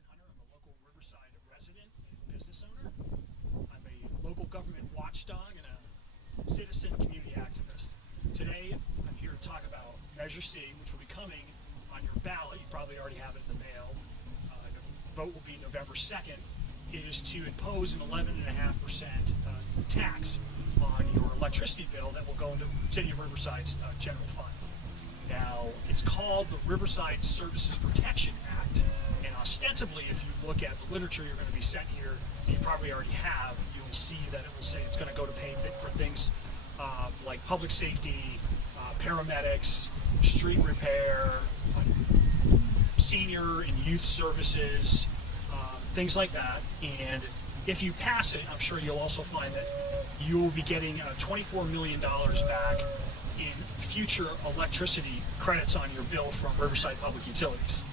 I'm a local Riverside resident and business owner. I'm a local government watchdog and a citizen community activist. Today, I'm here to talk about Measure C, which will be coming on your ballot. You probably already have it in the mail. The vote will be November 2nd. It is to impose an 11.5% tax on your electricity bill that will go into City of Riverside's general fund. Now, it's called the Riverside Services Protection Act, and ostensibly, if you look at the literature you're going to be sent here, you probably already have, you'll see that it will say it's going to go to pay for things like public safety, paramedics, street repair, senior and youth services, things like that. And if you pass it, I'm sure you'll also find that you will be getting $24 million back in future electricity credits on your bill from Riverside Public Utilities.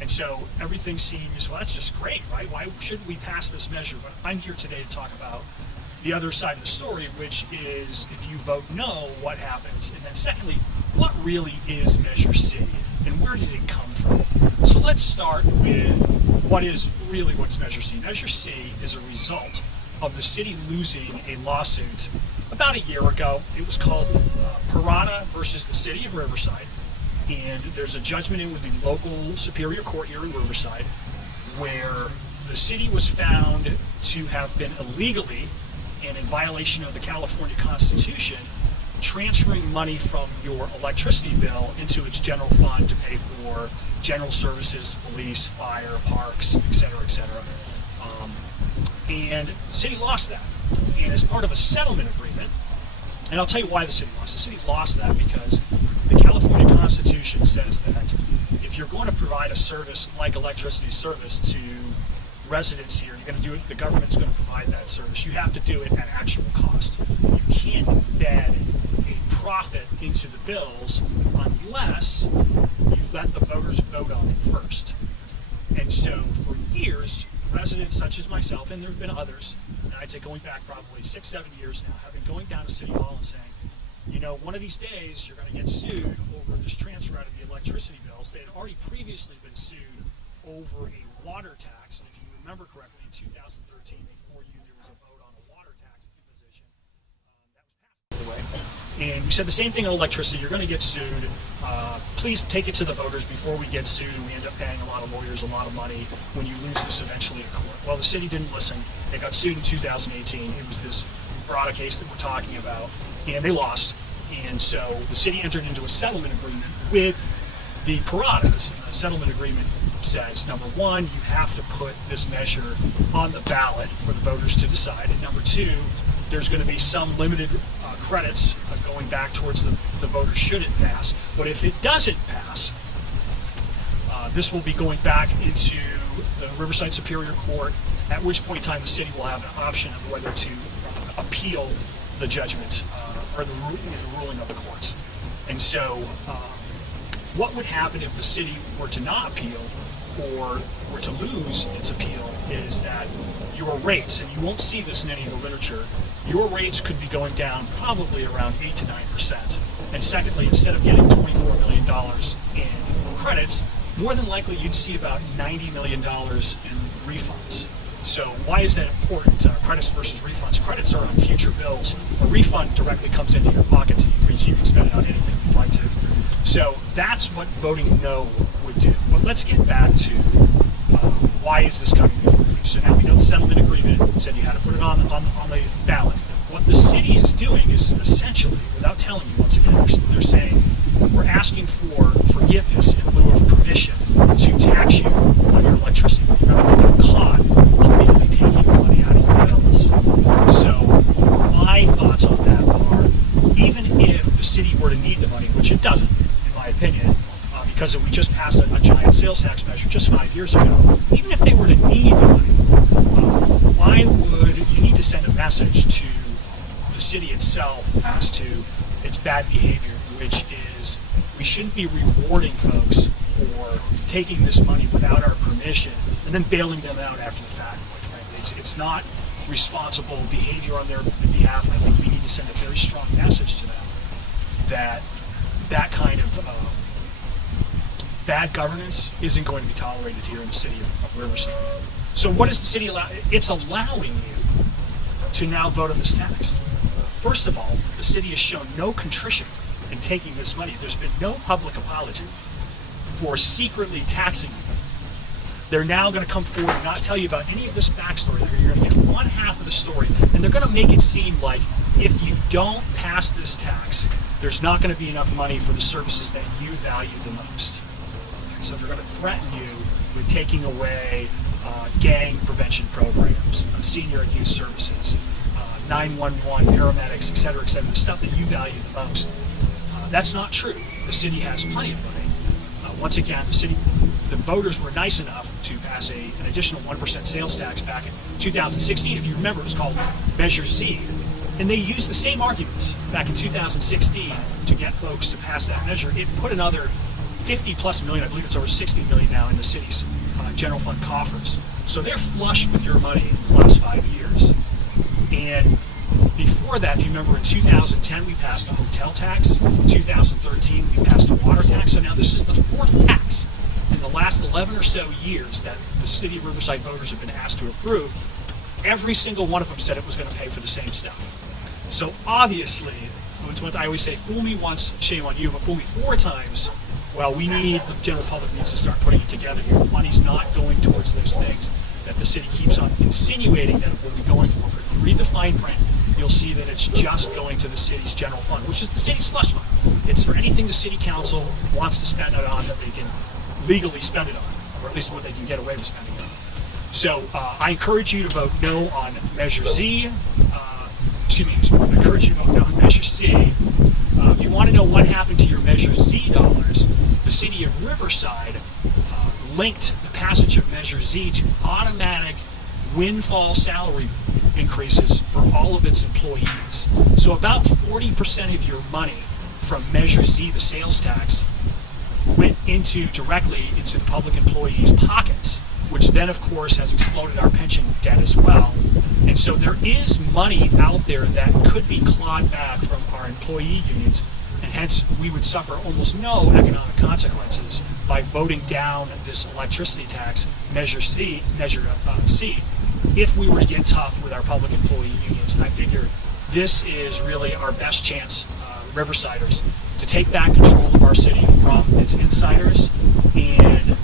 And so everything seems, well, that's just great, right? Why shouldn't we pass this measure? But I'm here today to talk about the other side of the story, which is if you vote no, what happens? And then secondly, what really is Measure C and where did it come from? So let's start with what's Measure C. Measure C is a result of the city losing a lawsuit about a year ago. It was called Parada versus the City of Riverside, and there's a judgment in with the local Superior Court here in Riverside where the city was found to have been illegally and in violation of the California Constitution transferring money from your electricity bill into its general fund to pay for general services, police, fire, parks, etc., etc. And the city lost that. And as part of a settlement agreement, and I'll tell you why the city lost. The city lost that because the California Constitution says that if you're going to provide a service like electricity service to residents here, you're going to do it, the government's going to provide that service, you have to do it at actual cost. You can't embed a profit into the bills unless you let the voters vote on it first. And so for years, residents such as myself, and there's been others, and I'd say going back probably 6-7 years now, have been going down to City Hall and saying, you know, one of these days you're going to get sued over this transfer out of the electricity bills. They had already previously been sued over a water tax, and if you remember correctly, in 2013, before you, there was a vote on a water tax imposition that was passed, by the way. And we said the same thing on electricity. You're going to get sued. Please take it to the voters before we get sued. We end up paying a lot of lawyers a lot of money when you lose this eventually in court. Well, the city didn't listen. They got sued in 2018. It was this Parada case that we're talking about, and they lost. And so the city entered into a settlement agreement with the Paradas. And the settlement agreement says, number one, you have to put this measure on the ballot for the voters to decide. And number two, there's going to be some limited credits going back towards the voters should it pass. But if it doesn't pass, this will be going back into the Riverside Superior Court, at which point in time the city will have an option of whether to appeal the judgment or the ruling of the courts. And so what would happen if the city were to not appeal or were to lose its appeal is that your rates, and you won't see this in any of the literature, your rates could be going down probably around 8 to 9%. And secondly, instead of getting $24 million in credits, more than likely you'd see about $90 million in refunds. So why is that important, credits versus refunds? Credits are on future bills. A refund directly comes into your pocket to you. You can spend it on anything you'd like to. So that's what voting no would do. But let's get back to why is this coming before you? So now we know the settlement agreement said you had to put it on the ballot. What the city is doing is essentially, without telling you once again, they're saying, we're asking for forgiveness in lieu of permission to tax you on your electricity. Remember, we got caught illegally taking money out of your bills. So my thoughts on that are, even if the city were to need the money, which it doesn't, in my opinion, because we just passed a giant sales tax measure just 5 years ago, even if they were to need the money, why would you need to send a message to the city itself as to its bad behavior, which is we shouldn't be rewarding folks for taking this money without our permission and then bailing them out after the fact, quite frankly. It's not responsible behavior on their behalf. I think we need to send a very strong message to them that that kind of bad governance isn't going to be tolerated here in the city of Riverside. So what is the city allow? It's allowing you to now vote on this tax. First of all, the city has shown no contrition in taking this money. There's been no public apology for secretly taxing you. They're now going to come forward and not tell you about any of this backstory. You're going to get one half of the story, and they're going to make it seem like if you don't pass this tax, there's not going to be enough money for the services that you value the most. So they're going to threaten you with taking away gang prevention programs, senior and youth services, 911, paramedics, et cetera, the stuff that you value the most. That's not true. The city has plenty of money. Once again, the voters were nice enough to pass an additional 1% sales tax back in 2016. If you remember, it was called Measure Z. And they used the same arguments back in 2016 to get folks to pass that measure. It put another 50 plus million, I believe it's over 60 million now, in the city's general fund coffers. So they're flush with your money the last 5 years. And before that, if you remember, in 2010 we passed a hotel tax. In 2013 we passed a water tax. So now this is the 4th tax in the last 11 or so years that the city of Riverside voters have been asked to approve. Every single one of them said it was going to pay for the same stuff. So obviously, it's what I always say, fool me once, shame on you, but fool me 4 times, well, the general public needs to start putting it together here. The money's not going towards those things that the city keeps on insinuating that it will be going for. But if you read the fine print, you'll see that it's just going to the city's general fund, which is the city's slush fund. It's for anything the city council wants to spend it on that they can legally spend it on, or at least what they can get away with spending it on. So I encourage you to vote no on Measure Z. I encourage you to vote no on Measure C. If you want to know what happened to your Measure Z dollars, the city of Riverside linked the passage of Measure Z to automatic windfall salary increases for all of its employees. So about 40% of your money from Measure Z, the sales tax, went directly into the public employees' pockets, which then, of course, has exploded our pension debt as well. And so there is money out there that could be clawed back from our employee unions, and hence we would suffer almost no economic consequences by voting down this electricity tax, Measure C, if we were to get tough with our public employee unions. And I figure this is really our best chance, Riversiders, to take back control of our city from its insiders and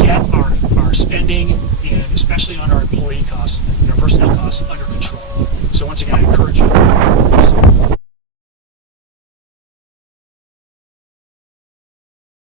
get our spending, and especially on our employee costs and our personnel costs, under control. So once again, I encourage you